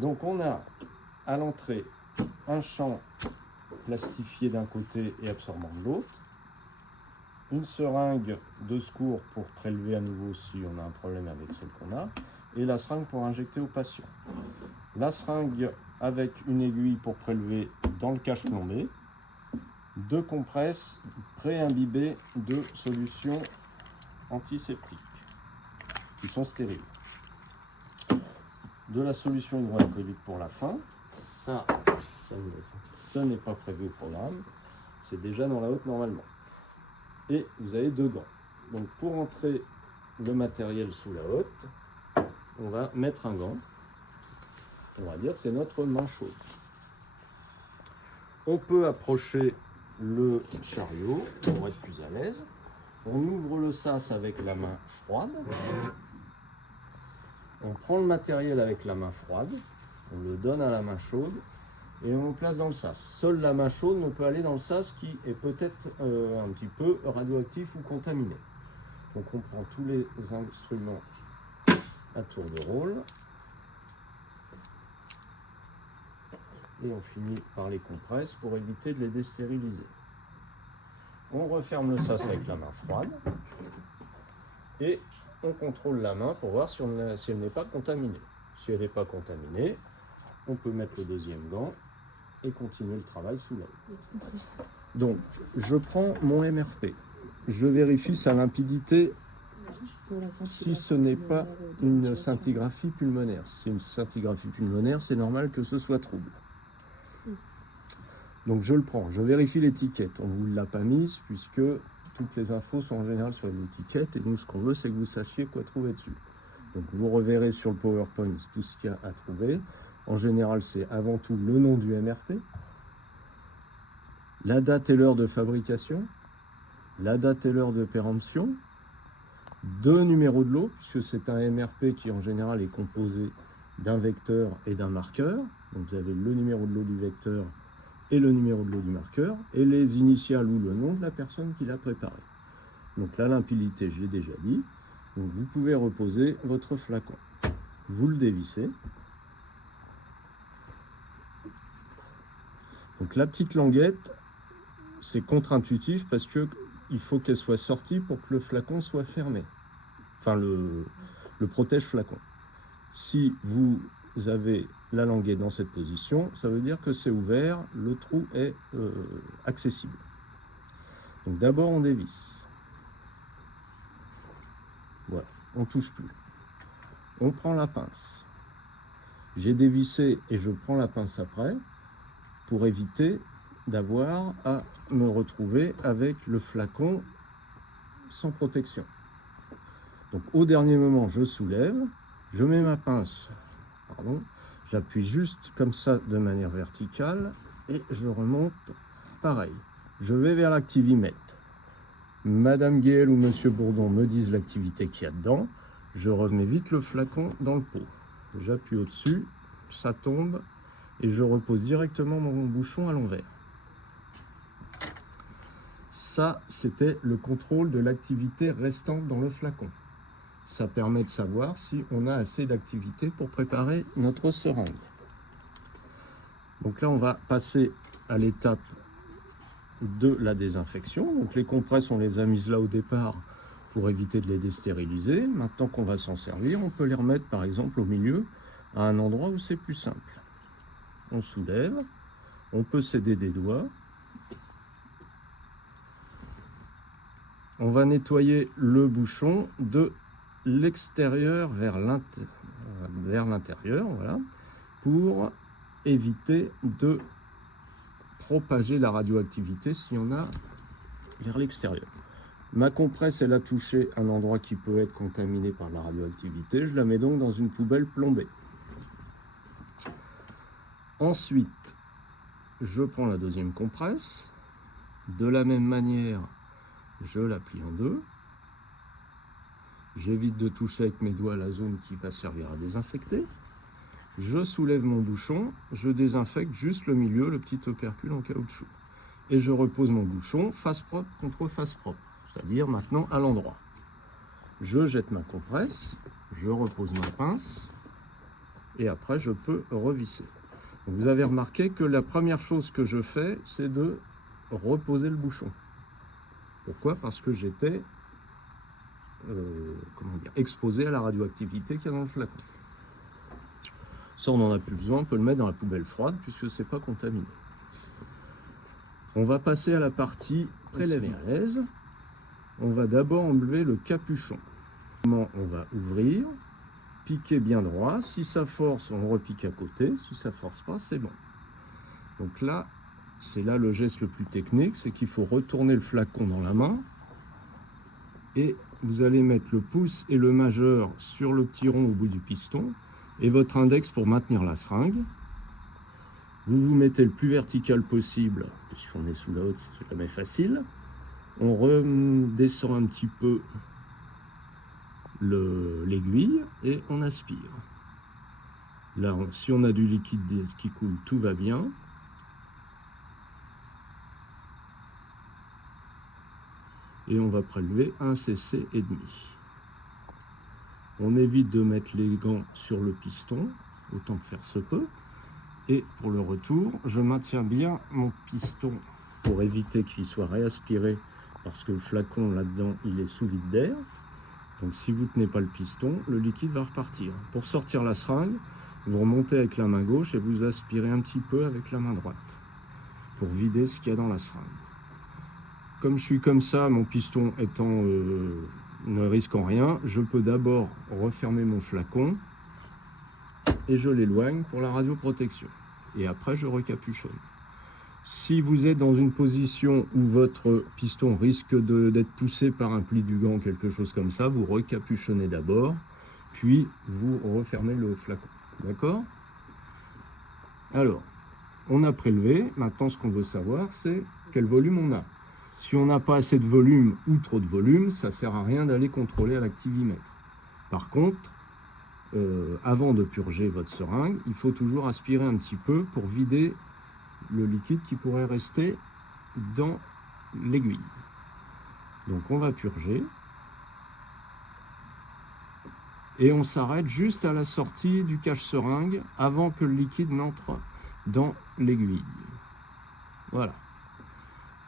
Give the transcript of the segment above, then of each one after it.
Donc on a à l'entrée un champ plastifié d'un côté et absorbant de l'autre, une seringue de secours pour prélever à nouveau si on a un problème avec celle qu'on a, et la seringue pour injecter au patient. La seringue avec une aiguille pour prélever dans le cache plombé, 2 compresses pré-imbibées de solutions antiseptiques qui sont stériles. De la solution hydroalcoolique pour la fin, ça n'est pas prévu au programme, c'est déjà dans la hotte normalement. Et vous avez 2 gants. Donc pour entrer le matériel sous la hotte, on va mettre un gant. On va dire que c'est notre main chaude. On peut approcher le chariot pour être plus à l'aise. On ouvre le sas avec la main froide. On prend le matériel avec la main froide. On le donne à la main chaude et on le place dans le sas. Seule la main chaude ne peut aller dans le sas qui est peut-être un petit peu radioactif ou contaminé. Donc on prend tous les instruments à tour de rôle. Et on finit par les compresses pour éviter de les déstériliser. On referme le sas avec la main froide et on contrôle la main pour voir si elle n'est pas contaminée. Si elle n'est pas contaminée, on peut mettre le deuxième gant et continuer le travail sous l'œil. Donc, je prends mon MRP. Je vérifie sa limpidité si ce n'est pas une scintigraphie pulmonaire. Si c'est une scintigraphie pulmonaire, c'est normal que ce soit trouble. Donc je le prends, je vérifie l'étiquette. On ne vous l'a pas mise puisque toutes les infos sont en général sur les étiquettes et nous ce qu'on veut c'est que vous sachiez quoi trouver dessus. Donc vous reverrez sur le PowerPoint tout ce qu'il y a à trouver. En général c'est avant tout le nom du MRP, la date et l'heure de fabrication, la date et l'heure de péremption, 2 numéros de lot puisque c'est un MRP qui en général est composé d'un vecteur et d'un marqueur. Donc vous avez le numéro de lot du vecteur et le numéro de lot du marqueur, et les initiales ou le nom de la personne qui l'a préparé. Donc la limpidité, j'ai déjà dit. Donc vous pouvez reposer votre flacon. Vous le dévissez. Donc la petite languette, c'est contre-intuitif parce que il faut qu'elle soit sortie pour que le flacon soit fermé. Enfin, le protège-flacon. Si vous avez la languette dans cette position, ça veut dire que c'est ouvert, le trou est accessible. Donc d'abord on dévisse. Voilà, on ne touche plus. On prend la pince. J'ai dévissé et je prends la pince après pour éviter d'avoir à me retrouver avec le flacon sans protection. Donc au dernier moment, je soulève, je mets ma pince, j'appuie juste comme ça de manière verticale et je remonte pareil. Je vais vers l'activimètre. Madame Guéel ou Monsieur Bourdon me disent l'activité qu'il y a dedans. Je remets vite le flacon dans le pot. J'appuie au-dessus, ça tombe et je repose directement mon bouchon à l'envers. Ça, c'était le contrôle de l'activité restante dans le flacon. Ça permet de savoir si on a assez d'activité pour préparer notre seringue. Donc là, on va passer à l'étape de la désinfection. Donc les compresses, on les a mises là au départ pour éviter de les déstériliser. Maintenant qu'on va s'en servir, on peut les remettre par exemple au milieu, à un endroit où c'est plus simple. On soulève, on peut s'aider des doigts. On va nettoyer le bouchon de l'extérieur vers l'intérieur, voilà, pour éviter de propager la radioactivité si on a vers l'extérieur. Ma compresse, elle a touché un endroit qui peut être contaminé par la radioactivité. Je la mets donc dans une poubelle plombée. Ensuite, je prends la deuxième compresse. De la même manière, je la plie en deux. J'évite de toucher avec mes doigts la zone qui va servir à désinfecter. Je soulève mon bouchon, je désinfecte juste le milieu, le petit opercule en caoutchouc. Et je repose mon bouchon face propre contre face propre, c'est-à-dire maintenant à l'endroit. Je jette ma compresse, je repose ma pince et après je peux revisser. Donc vous avez remarqué que la première chose que je fais, c'est de reposer le bouchon. Pourquoi? Parce que j'étais exposé à la radioactivité qu'il y a dans le flacon. Ça, on n'en a plus besoin, on peut le mettre dans la poubelle froide puisque c'est pas contaminé. On va passer à la partie prélèvement à l'aise. On va d'abord enlever le capuchon. On va ouvrir, piquer bien droit. Si ça force, on repique à côté. Si ça force pas, c'est bon. Donc là, c'est là le geste le plus technique, c'est qu'il faut retourner le flacon dans la main. Et vous allez mettre le pouce et le majeur sur le petit rond au bout du piston et votre index pour maintenir la seringue. Vous vous mettez le plus vertical possible, puisqu'on est sous la haute, c'est jamais facile. On redescend un petit peu l'aiguille et on aspire. Là, si on a du liquide qui coule, tout va bien. Et on va prélever 1 cc et demi. On évite de mettre les gants sur le piston, autant que faire se peut. Et pour le retour, je maintiens bien mon piston pour éviter qu'il soit réaspiré, parce que le flacon là-dedans, il est sous vide d'air. Donc si vous ne tenez pas le piston, le liquide va repartir. Pour sortir la seringue, vous remontez avec la main gauche et vous aspirez un petit peu avec la main droite, pour vider ce qu'il y a dans la seringue. Comme je suis comme ça, mon piston étant ne risquant rien, je peux d'abord refermer mon flacon et je l'éloigne pour la radioprotection. Et après, je recapuchonne. Si vous êtes dans une position où votre piston risque d'être poussé par un pli du gant, quelque chose comme ça, vous recapuchonnez d'abord, puis vous refermez le flacon. D'accord? Alors, on a prélevé. Maintenant, ce qu'on veut savoir, c'est quel volume on a. Si on n'a pas assez de volume ou trop de volume, ça ne sert à rien d'aller contrôler à l'activimètre. Par contre, avant de purger votre seringue, il faut toujours aspirer un petit peu pour vider le liquide qui pourrait rester dans l'aiguille. Donc on va purger. Et on s'arrête juste à la sortie du cache-seringue avant que le liquide n'entre dans l'aiguille. Voilà.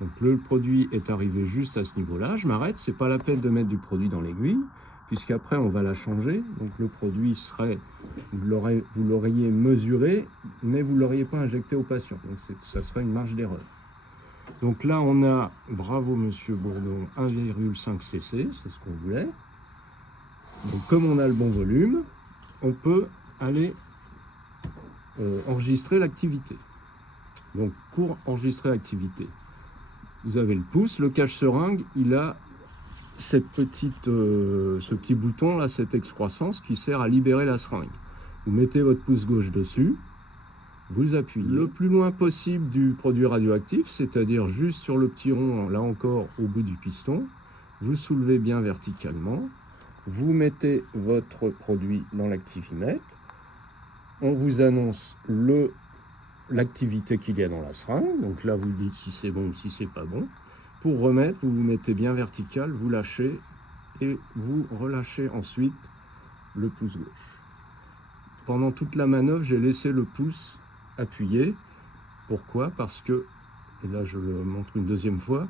Donc le produit est arrivé juste à ce niveau-là. Je m'arrête, c'est pas la peine de mettre du produit dans l'aiguille, puisqu'après on va la changer. Donc le produit serait, vous l'auriez mesuré, mais vous ne l'auriez pas injecté au patient. Donc ça serait une marge d'erreur. Donc là on a, bravo Monsieur Bourdon, 1,5 cc, c'est ce qu'on voulait. Donc comme on a le bon volume, on peut aller enregistrer l'activité. Donc pour enregistrer l'activité, vous avez le pouce, le cache-seringue, il a ce petit bouton là, cette excroissance qui sert à libérer la seringue. Vous mettez votre pouce gauche dessus, vous appuyez le plus loin possible du produit radioactif, c'est-à-dire juste sur le petit rond, là encore au bout du piston. Vous soulevez bien verticalement, vous mettez votre produit dans l'activimètre, on vous annonce l'activité qu'il y a dans la seringue, donc là vous dites si c'est bon ou si c'est pas bon. Pour remettre, vous vous mettez bien vertical, vous lâchez et vous relâchez ensuite le pouce gauche. Pendant toute la manœuvre, j'ai laissé le pouce appuyé. Pourquoi? Parce que, et là je le montre une deuxième fois,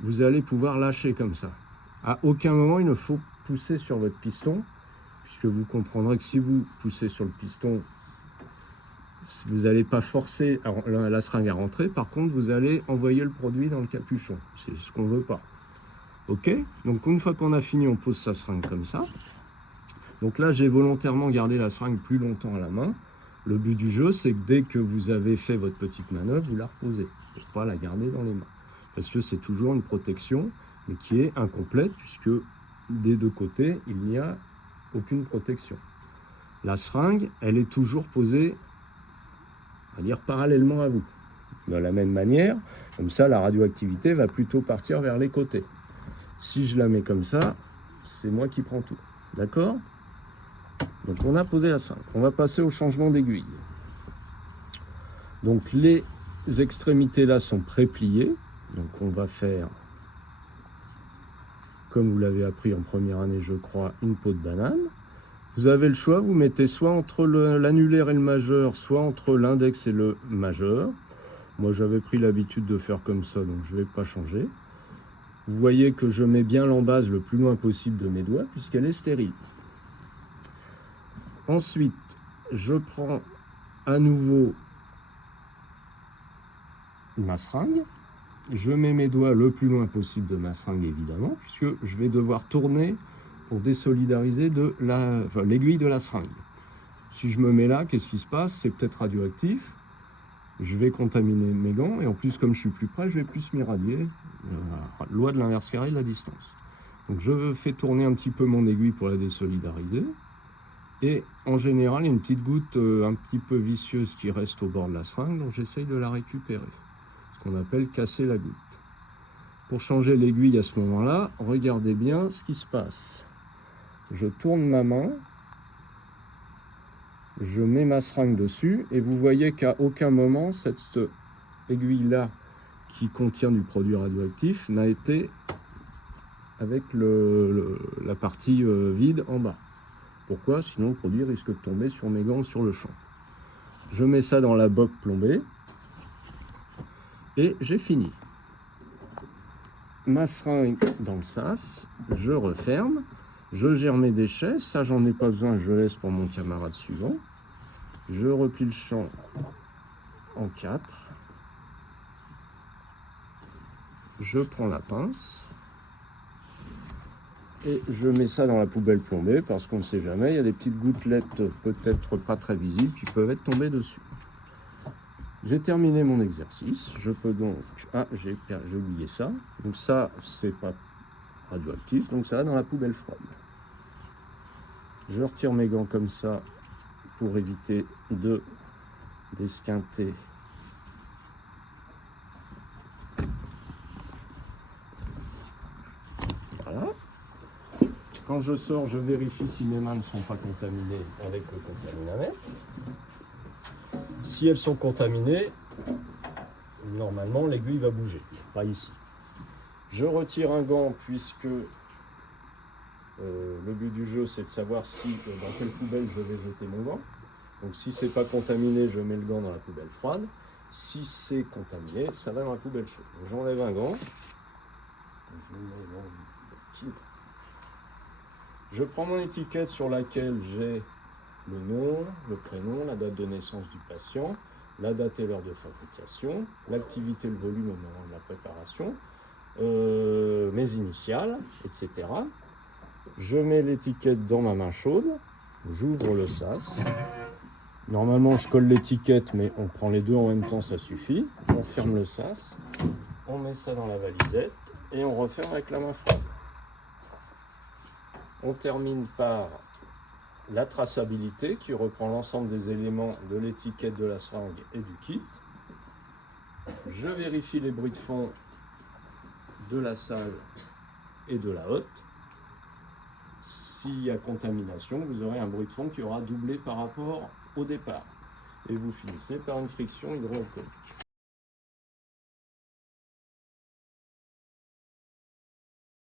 vous allez pouvoir lâcher comme ça. À aucun moment il ne faut pousser sur votre piston, puisque vous comprendrez que si vous poussez sur le piston, vous n'allez pas forcer la seringue à rentrer. Par contre, vous allez envoyer le produit dans le capuchon. C'est ce qu'on ne veut pas. Ok? Donc, une fois qu'on a fini, on pose sa seringue comme ça. Donc là, j'ai volontairement gardé la seringue plus longtemps à la main. Le but du jeu, c'est que dès que vous avez fait votre petite manœuvre, vous la reposez. Pour ne pas la garder dans les mains. Parce que c'est toujours une protection, mais qui est incomplète, puisque des deux côtés, il n'y a aucune protection. La seringue, elle est toujours posée, à dire parallèlement à vous. De la même manière, comme ça, la radioactivité va plutôt partir vers les côtés. Si je la mets comme ça, c'est moi qui prends tout. D'accord? Donc on a posé la seringue. On va passer au changement d'aiguille. Donc les extrémités là sont pré-pliées. Donc on va faire, comme vous l'avez appris en première année, je crois, une peau de banane. Vous avez le choix, vous mettez soit entre l'annulaire et le majeur, soit entre l'index et le majeur. Moi j'avais pris l'habitude de faire comme ça, donc je ne vais pas changer. Vous voyez que je mets bien l'embase le plus loin possible de mes doigts, puisqu'elle est stérile. Ensuite, je prends à nouveau ma seringue. Je mets mes doigts le plus loin possible de ma seringue, évidemment, puisque je vais devoir tourner pour désolidariser l'aiguille de la seringue. Si je me mets là, qu'est-ce qui se passe? C'est peut-être radioactif. Je vais contaminer mes gants, et en plus, comme je suis plus près, je vais plus m'irradier. Loi de l'inverse carré de la distance. Donc je fais tourner un petit peu mon aiguille pour la désolidariser. Et en général, il y a une petite goutte un petit peu vicieuse qui reste au bord de la seringue, donc j'essaye de la récupérer. Ce qu'on appelle casser la goutte. Pour changer l'aiguille à ce moment-là, regardez bien ce qui se passe. Je tourne ma main, je mets ma seringue dessus, et vous voyez qu'à aucun moment, cette aiguille-là, qui contient du produit radioactif, n'a été avec la partie vide en bas. Pourquoi? Sinon le produit risque de tomber sur mes gants sur le champ. Je mets ça dans la boque plombée, et j'ai fini. Ma seringue dans le sas, je referme, je gère mes déchets, ça j'en ai pas besoin, je laisse pour mon camarade suivant. Je replie le champ en 4. Je prends la pince et je mets ça dans la poubelle plombée parce qu'on ne sait jamais, il y a des petites gouttelettes peut-être pas très visibles qui peuvent être tombées dessus. J'ai terminé mon exercice, je peux donc... Ah, j'ai oublié ça. Donc ça, c'est pas radioactif, donc ça va dans la poubelle froide. Je retire mes gants comme ça pour éviter d'esquinter. Voilà. Quand je sors, je vérifie si mes mains ne sont pas contaminées avec le contaminamètre. Si elles sont contaminées, normalement l'aiguille va bouger, pas ici. Je retire un gant puisque le but du jeu c'est de savoir dans quelle poubelle je vais jeter mon gant. Donc si c'est pas contaminé, je mets le gant dans la poubelle froide. Si c'est contaminé, ça va dans la poubelle chaude. J'enlève un gant. Je prends mon étiquette sur laquelle j'ai le nom, le prénom, la date de naissance du patient, la date et l'heure de fabrication, l'activité, le volume au moment de la préparation, mes initiales, etc. Je mets l'étiquette dans ma main chaude, j'ouvre le sas. Normalement, je colle l'étiquette, mais on prend les deux en même temps, ça suffit. On ferme le sas, on met ça dans la valisette et on referme avec la main froide. On termine par la traçabilité qui reprend l'ensemble des éléments de l'étiquette de la seringue et du kit. Je vérifie les bruits de fond de la salle et de la hotte. S'il y a contamination, vous aurez un bruit de fond qui aura doublé par rapport au départ. Et vous finissez par une friction hydroalcoolique.